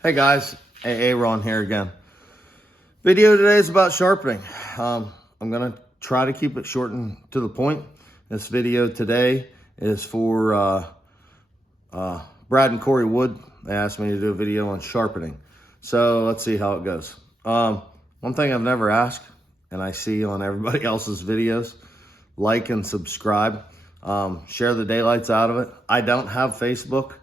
Hey guys, Aaron here again. Video today is about sharpening. I'm gonna try to keep it short and to the point. This video today is for Brad and Corey Wood. They asked me to do a video on sharpening. So let's see how it goes. One thing I've never asked, and I see on everybody else's videos, like and subscribe. Share the daylights out of it. I don't have Facebook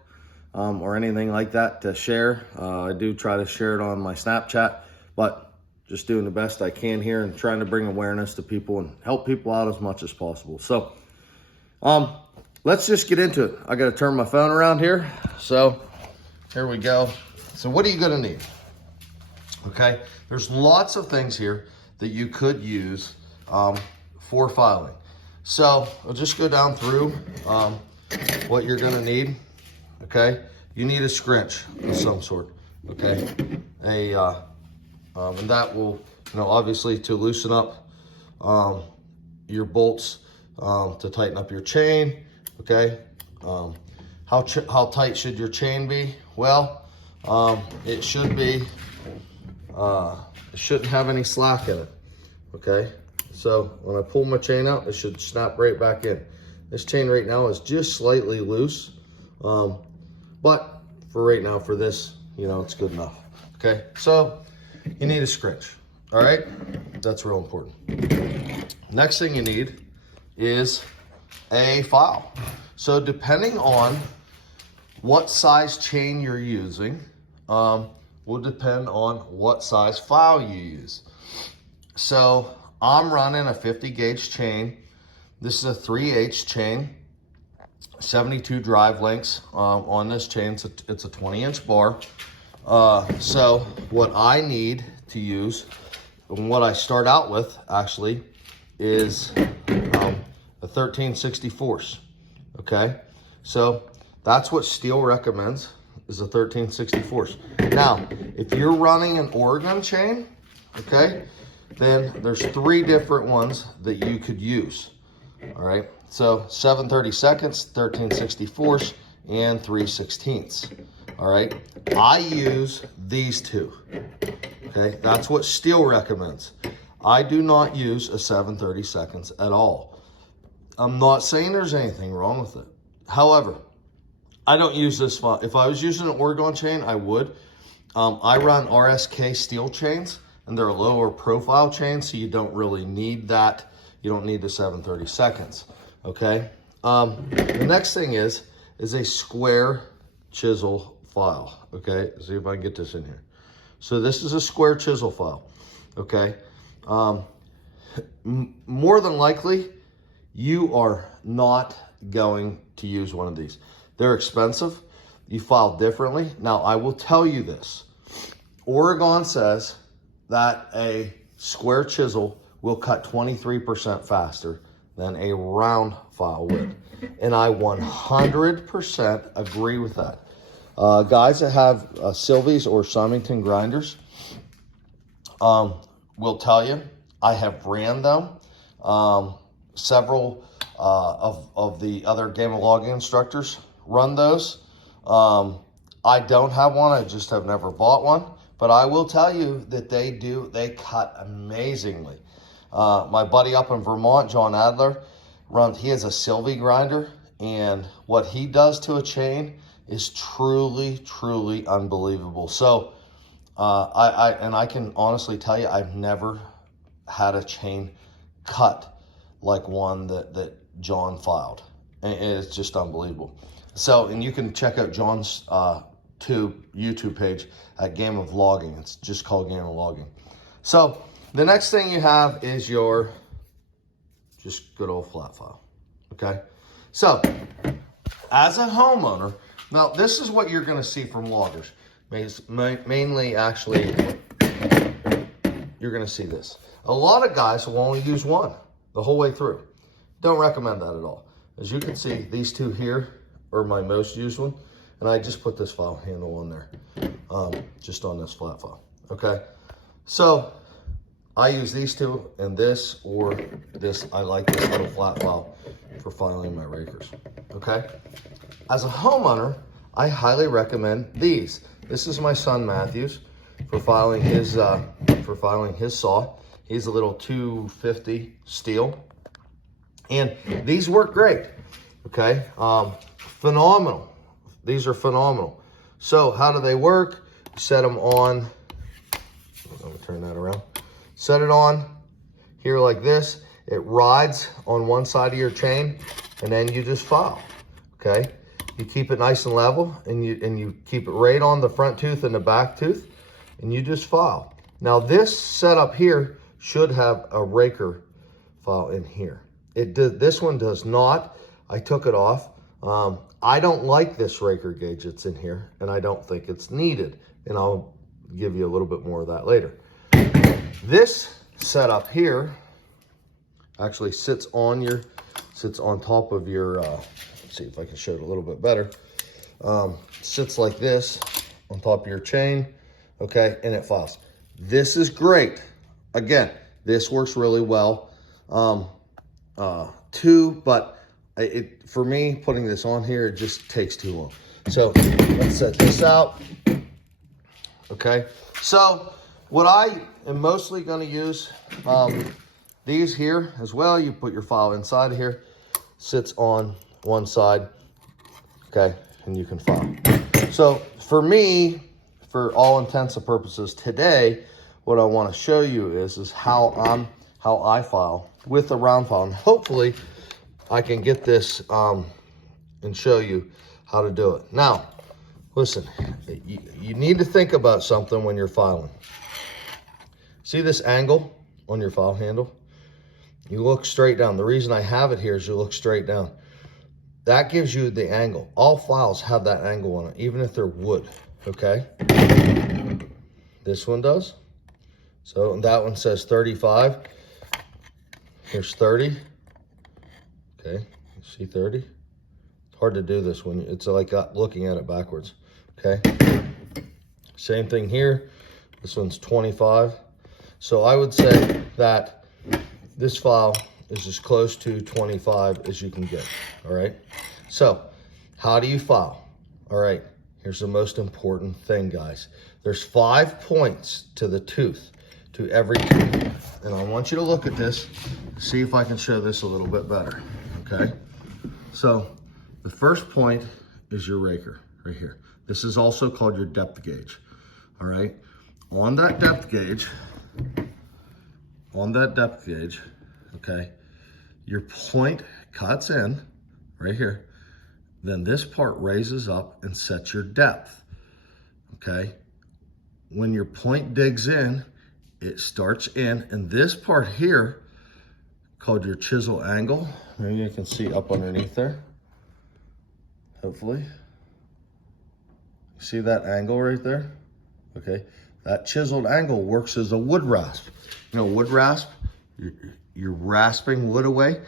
or anything like that to share. I do try to share it on my Snapchat, but just doing the best I can here and trying to bring awareness to people and help people out as much as possible. So let's just get into it. I got to turn my phone around here. So here we go. So what are you going to need? Okay, there's lots of things here that you could use for filing. So I'll just go down through what you're going to need. Okay, you need a scrunch of some sort. Okay, and that will, obviously to loosen up your bolts, to tighten up your chain. Okay, how tight should your chain be? Well, it should be. It shouldn't have any slack in it. Okay, so when I pull my chain out, it should snap right back in. This chain right now is just slightly loose. But for right now, for this, it's good enough. Okay, so you need a scrunch. All right, that's real important. Next thing you need is a file. So depending on what size chain you're using, will depend on what size file you use. So I'm running a 50 gauge chain. This is a 3/8 chain. 72 drive lengths on this chain. It's a 20-inch bar. So what I need to use, and what I start out with actually, is a 13/64. Okay, so that's what Stihl recommends, is a 13/64. Now, if you're running an Oregon chain, okay, then there's 3 different ones that you could use. All right, so 7/32, 13/64, and 3/16. All right, I use these 2. Okay, that's what Stihl recommends. I do not use a 7/32 at all. I'm not saying there's anything wrong with it. However, I don't use this file. If I was using an Oregon chain, I would. I run RSK Stihl chains, and they're a lower profile chain, so you don't really need that. You don't need the 7/32. Okay. The next thing is a square chisel file. Okay. See if I can get this in here. So this is a square chisel file. Okay. More than likely, you are not going to use one of these. They're expensive. You file differently. Now, I will tell you this. Oregon says that a square chisel will cut 23% faster than a round file would. And I 100% agree with that. Guys that have Silvies or Symington grinders will tell you, I have ran them. Several of the other Gamma Logging instructors run those. I don't have one, I just have never bought one. But I will tell you that they cut amazingly. My buddy up in Vermont, John Adler, he has a Silvy grinder, and what he does to a chain is truly, truly unbelievable. So I can honestly tell you, I've never had a chain cut like one that John filed. And it's just unbelievable. So, and you can check out John's YouTube page at Game of Logging. It's just called Game of Logging. So the next thing you have is your just good old flat file. Okay, so as a homeowner, now this is what you're going to see from loggers. Mainly, actually, you're going to see this. A lot of guys will only use one the whole way through. Don't recommend that at all. As you can see, these 2 here are my most used one. And I just put this file handle on there, just on this flat file. Okay, so I use these 2 and this or this. I like this little flat file for filing my rakers. Okay, as a homeowner, I highly recommend these. This is my son Matthews for filing his saw. He's a little 250 steel, and these work great. Okay, phenomenal. These are phenomenal. So how do they work? Set them on. Let me turn that around. Set it on here like this. It rides on one side of your chain, and then you just file. Okay, you keep it nice and level, and you keep it right on the front tooth and the back tooth, and you just file. Now this setup here should have a raker file in here. This one does not. I took it off. I don't like this raker gauge that's in here, and I don't think it's needed. And I'll give you a little bit more of that later. This setup here actually sits on top of your, let's see if I can show it a little bit better. Sits like this on top of your chain, okay, and it files. This is great. Again, this works really well too, but for me, putting this on here, it just takes too long. So let's set this out. Okay, so what I am mostly going to use, these here as well. You put your file inside of here, sits on one side, okay, and you can file. So for me, for all intents and purposes today, what I want to show you is how I file with a round file, and hopefully I can get this and show you how to do it. Now, listen, you need to think about something when you're filing. See this angle on your file handle? You look straight down. The reason I have it here is you look straight down. That gives you the angle. All files have that angle on it, even if they're wood, okay? This one does. So that one says 35. Here's 30. Okay, you see 30? It's hard to do this when it's like looking at it backwards, okay? Same thing here. This one's 25. So I would say that this file is as close to 25 as you can get, all right? So how do you file? All right, here's the most important thing, guys. There's 5 points to the tooth, to every tooth. And I want you to look at this, see if I can show this a little bit better, okay? So the first point is your raker right here. This is also called your depth gauge, all right? On that depth gauge, okay, your point cuts in right here. Then this part raises up and sets your depth, okay? When your point digs in, it starts in, and this part here, called your chisel angle, maybe you can see up underneath there, hopefully. See that angle right there? Okay, that chiseled angle works as a wood rasp. You know, wood rasp, you're rasping wood away.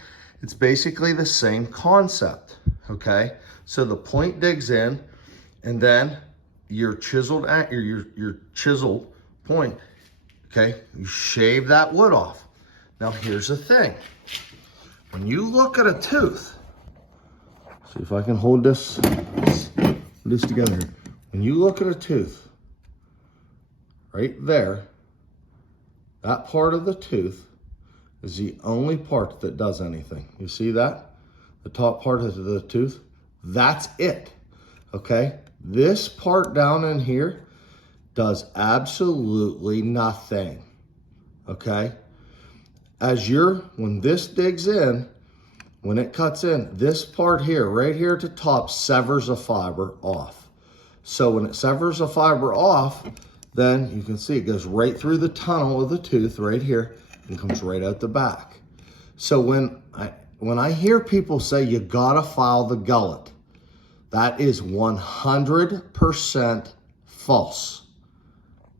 It's basically the same concept, okay? So the point digs in, and then your chiseled point, okay, you shave that wood off. Now here's the thing. When you look at a tooth, see if I can hold this together here. When you look at a tooth, right there, that part of the tooth is the only part that does anything. You see that? The top part of the tooth, that's it, okay? This part down in here does absolutely nothing, okay? When this digs in, when it cuts in, this part here, right here at the top, severs a fiber off. So when it severs a fiber off, then you can see it goes right through the tunnel of the tooth right here and comes right out the back. So when I hear people say you gotta file the gullet, that is 100% false.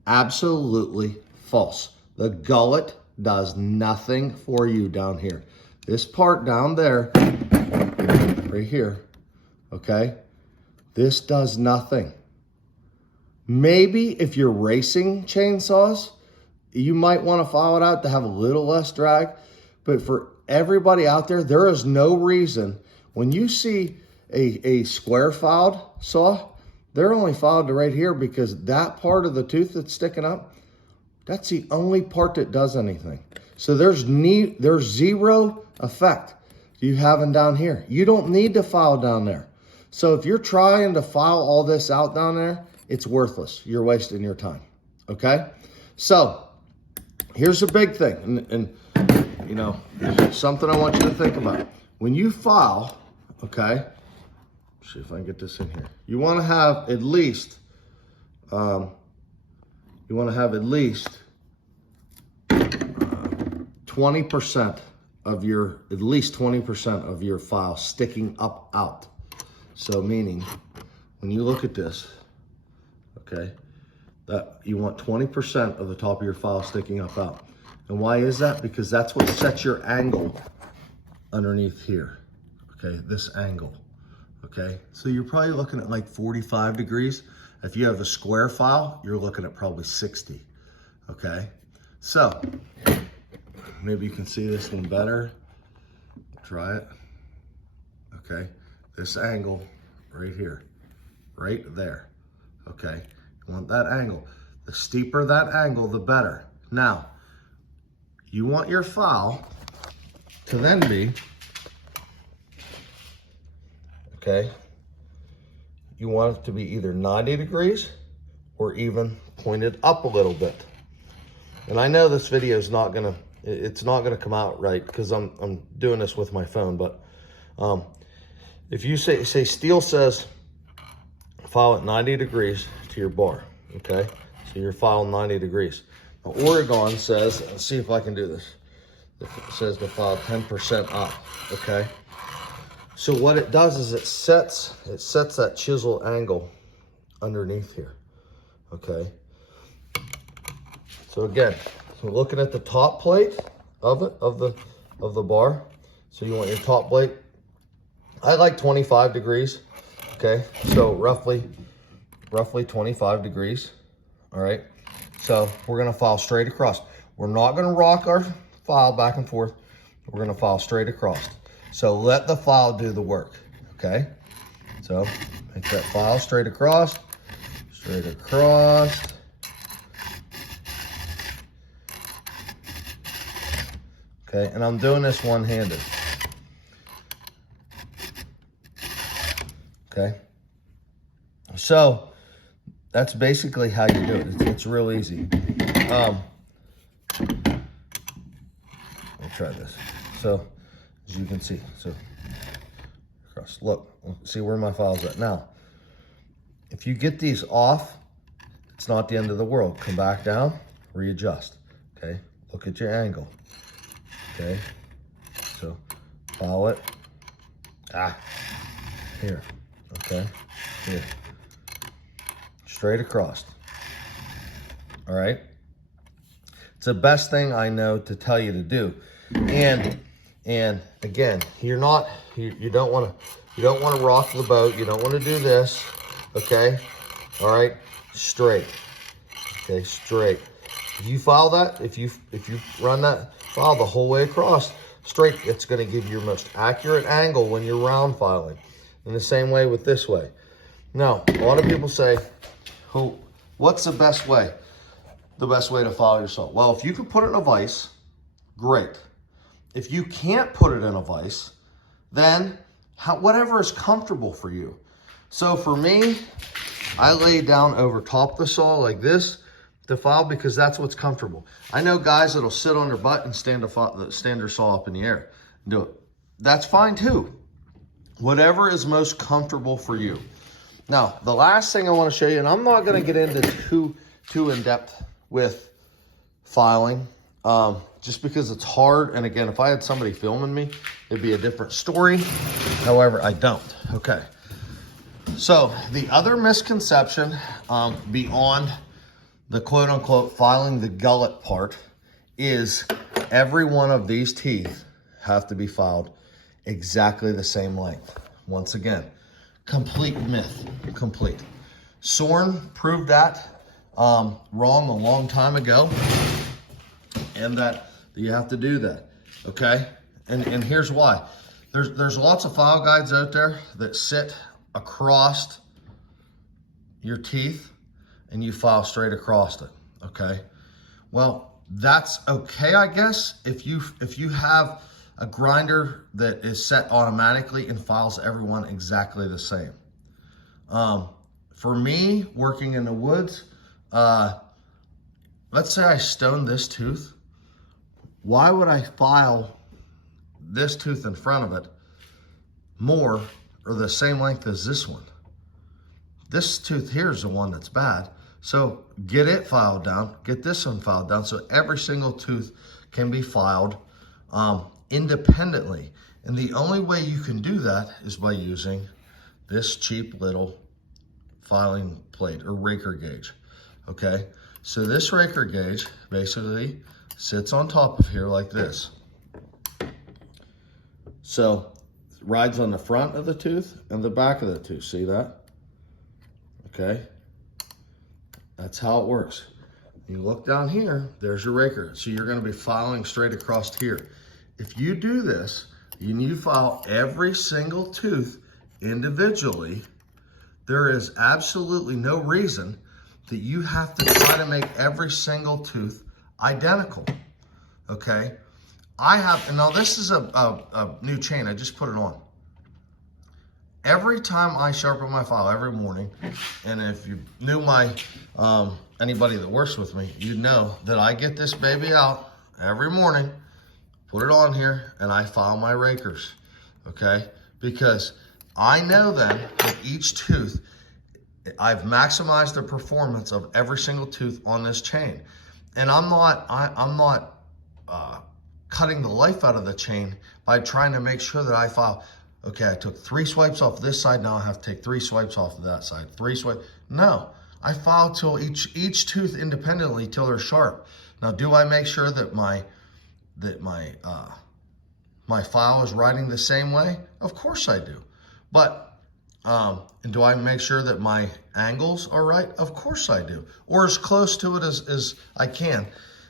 Absolutely false. The gullet does nothing for you down here. This part down there, right here, okay? This does nothing. Maybe if you're racing chainsaws, you might want to file it out to have a little less drag, but for everybody out there, there is no reason when you see a square filed saw they're only filed to right here because that part of the tooth that's sticking up, that's the only part that does anything. So there's zero effect you having down here. You don't need to file down there. So if you're trying to file all this out down there, it's worthless. You're wasting your time, okay? So here's a big thing, and you know, something I want you to think about. When you file, okay, let's see if I can get this in here. You want to have at least, 20% of your, at least 20% of your file sticking up out. So meaning, when you look at this, okay, that you want 20% of the top of your file sticking up out. And why is that? Because that's what sets your angle underneath here, okay, this angle, okay? So you're probably looking at like 45 degrees. If you have a square file, you're looking at probably 60, okay? So, maybe you can see this one better. Try it, okay? This angle right here, right there, okay? You want that angle. The steeper that angle, the better. Now, you want your file to then be, okay, you want it to be either 90 degrees or even pointed up a little bit. And I know this video is not gonna, it's not gonna come out right because I'm doing this with my phone, but if you say steel says file at 90 degrees to your bar, okay? So you're filing 90 degrees. Now, Oregon says, let's see if I can do this. It says to file 10% up, okay? So what it does is it sets that chisel angle underneath here, okay? So again, we're looking at the top plate of it, of the bar. So you want your top plate, I like 25 degrees, okay? So roughly 25 degrees, all right? So we're gonna file straight across. We're not gonna rock our file back and forth. We're gonna file straight across. So let the file do the work, okay? So make that file straight across, okay? And I'm doing this one-handed, okay? So that's basically how you do it. It's real easy. I'll try this. So as you can see, so across, look, see where my file's at. Now, if you get these off, it's not the end of the world. Come back down, readjust, okay? Look at your angle, okay? So follow it, here, okay, here. Straight across, all right? It's the best thing I know to tell you to do. And again, you don't want to rock the boat. You don't want to do this, okay? All right, straight, okay, straight. If you file that, if you run that file the whole way across, straight, it's going to give you your most accurate angle when you're round filing. In the same way with this way. Now, a lot of people say, oh, what's the best way? The best way to file your saw? Well, if you can put it in a vise, great. If you can't put it in a vise, then whatever is comfortable for you. So for me, I lay down over top the saw like this to file because that's what's comfortable. I know guys that'll sit on their butt and stand their saw up in the air and do it. That's fine too. Whatever is most comfortable for you. Now, the last thing I want to show you, and I'm not going to get into too in depth with filing, just because it's hard. And again, if I had somebody filming me, it'd be a different story. However, I don't. Okay. So the other misconception beyond the quote unquote filing the gullet part is every one of these teeth have to be filed exactly the same length. Once again, complete myth, complete. Sorn proved that wrong a long time ago, and that you have to do that, okay? And here's why. There's lots of file guides out there that sit across your teeth and you file straight across it, okay? Well, that's okay, I guess, if you have a grinder that is set automatically and files everyone exactly the same. For me, working in the woods, let's say I stone this tooth. Why would I file this tooth in front of it more or the same length as this one? This tooth here is the one that's bad. So get it filed down, get this one filed down, so every single tooth can be filed independently. And the only way you can do that is by using this cheap little filing plate or raker gauge, okay? So this raker gauge basically sits on top of here like this. So it rides on the front of the tooth and the back of the tooth, see that? Okay, that's how it works. You look down here, there's your raker. So you're gonna be filing straight across here. If you do this, and you file every single tooth individually, there is absolutely no reason that you have to try to make every single tooth identical, okay? And now this is a new chain, I just put it on. Every time I sharpen my file every morning, and if you knew my, anybody that works with me, you'd know that I get this baby out every morning, put it on here, and I file my rakers, okay? Because I know then that each tooth, I've maximized the performance of every single tooth on this chain. And I'm not cutting the life out of the chain by trying to make sure that I file, okay, I took 3 swipes off this side, now I have to take 3 swipes off of that side, 3 swipes. No, I file till each tooth independently till they're sharp. Now, do I make sure that my file is riding the same way? Of course I do. But, and do I make sure that my angles are right? Of course I do. Or as close to it as I can.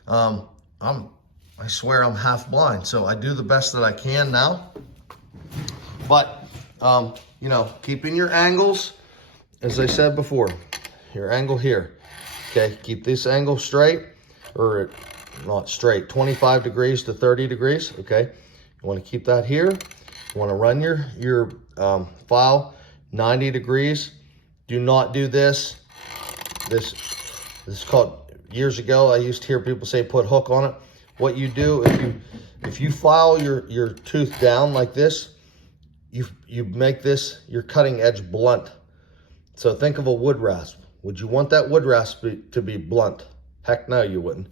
I swear I'm half blind, so I do the best that I can now. But, you know, keeping your angles, as I said before, your angle here, okay? Keep this angle straight, or not straight, 25 degrees to 30 degrees, okay? You wanna keep that here. You wanna run your file 90 degrees. Do not do this. This is called, years ago, I used to hear people say put hook on it. What you do, if you file your tooth down like this, you make this your cutting edge blunt. So think of a wood rasp. Would you want that wood rasp to be blunt? Heck no, you wouldn't.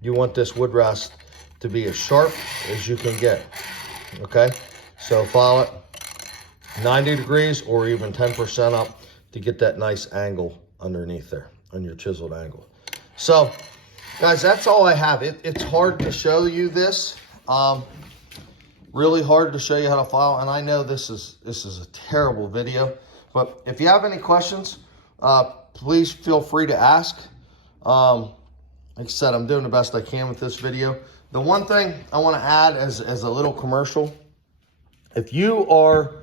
You want this wood rasp to be as sharp as you can get, okay? So file it 90 degrees or even 10% up to get that nice angle underneath there on your chiseled angle. So guys, that's all I have. It's hard to show you this. Really hard to show you how to file, and I know this is a terrible video, but if you have any questions, please feel free to ask. Like I said, I'm doing the best I can with this video. The one thing I want to add as a little commercial, if you are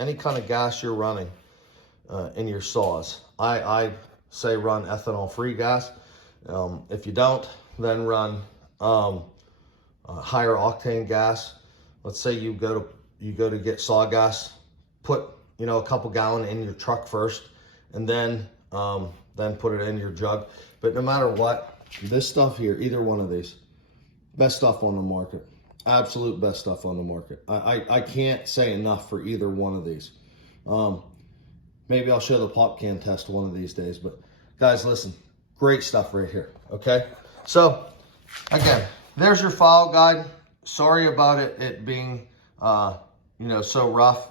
any kind of gas you're running in your saws, I say run ethanol-free gas. If you don't, then run higher octane gas. Let's say you go to get saw gas, put a couple gallon in your truck first, and then put it in your jug. But no matter what, this stuff here, either one of these, best stuff on the market. Absolute best stuff on the market. I can't say enough for either one of these. Maybe I'll show the pop can test one of these days, but guys, listen, great stuff right here, okay? So, again, there's your file guide. Sorry about it being, so rough.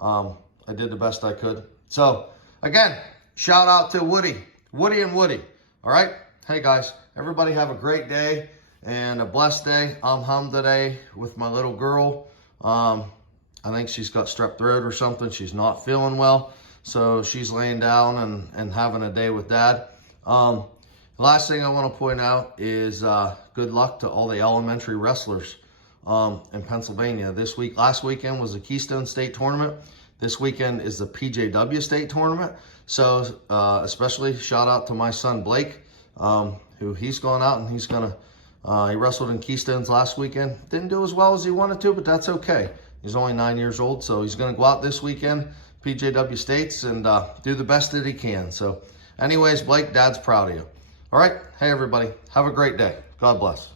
I did the best I could. So, again, shout out to Woody and Woody, all right? Hey guys, everybody have a great day and a blessed day. I'm home today with my little girl. I think she's got strep throat or something. She's not feeling well. So she's laying down and having a day with dad. The last thing I want to point out is good luck to all the elementary wrestlers in Pennsylvania. Last weekend was the Keystone State Tournament. This weekend is the PJW state tournament. So especially shout out to my son Blake, who he's gone out and he's gonna, he wrestled in Keystones last weekend. Didn't do as well as he wanted to, but that's okay. He's only 9 years old, so he's gonna go out this weekend, PJW states, and do the best that he can. So anyways, Blake, Dad's proud of you. All right, hey everybody, have a great day. God bless.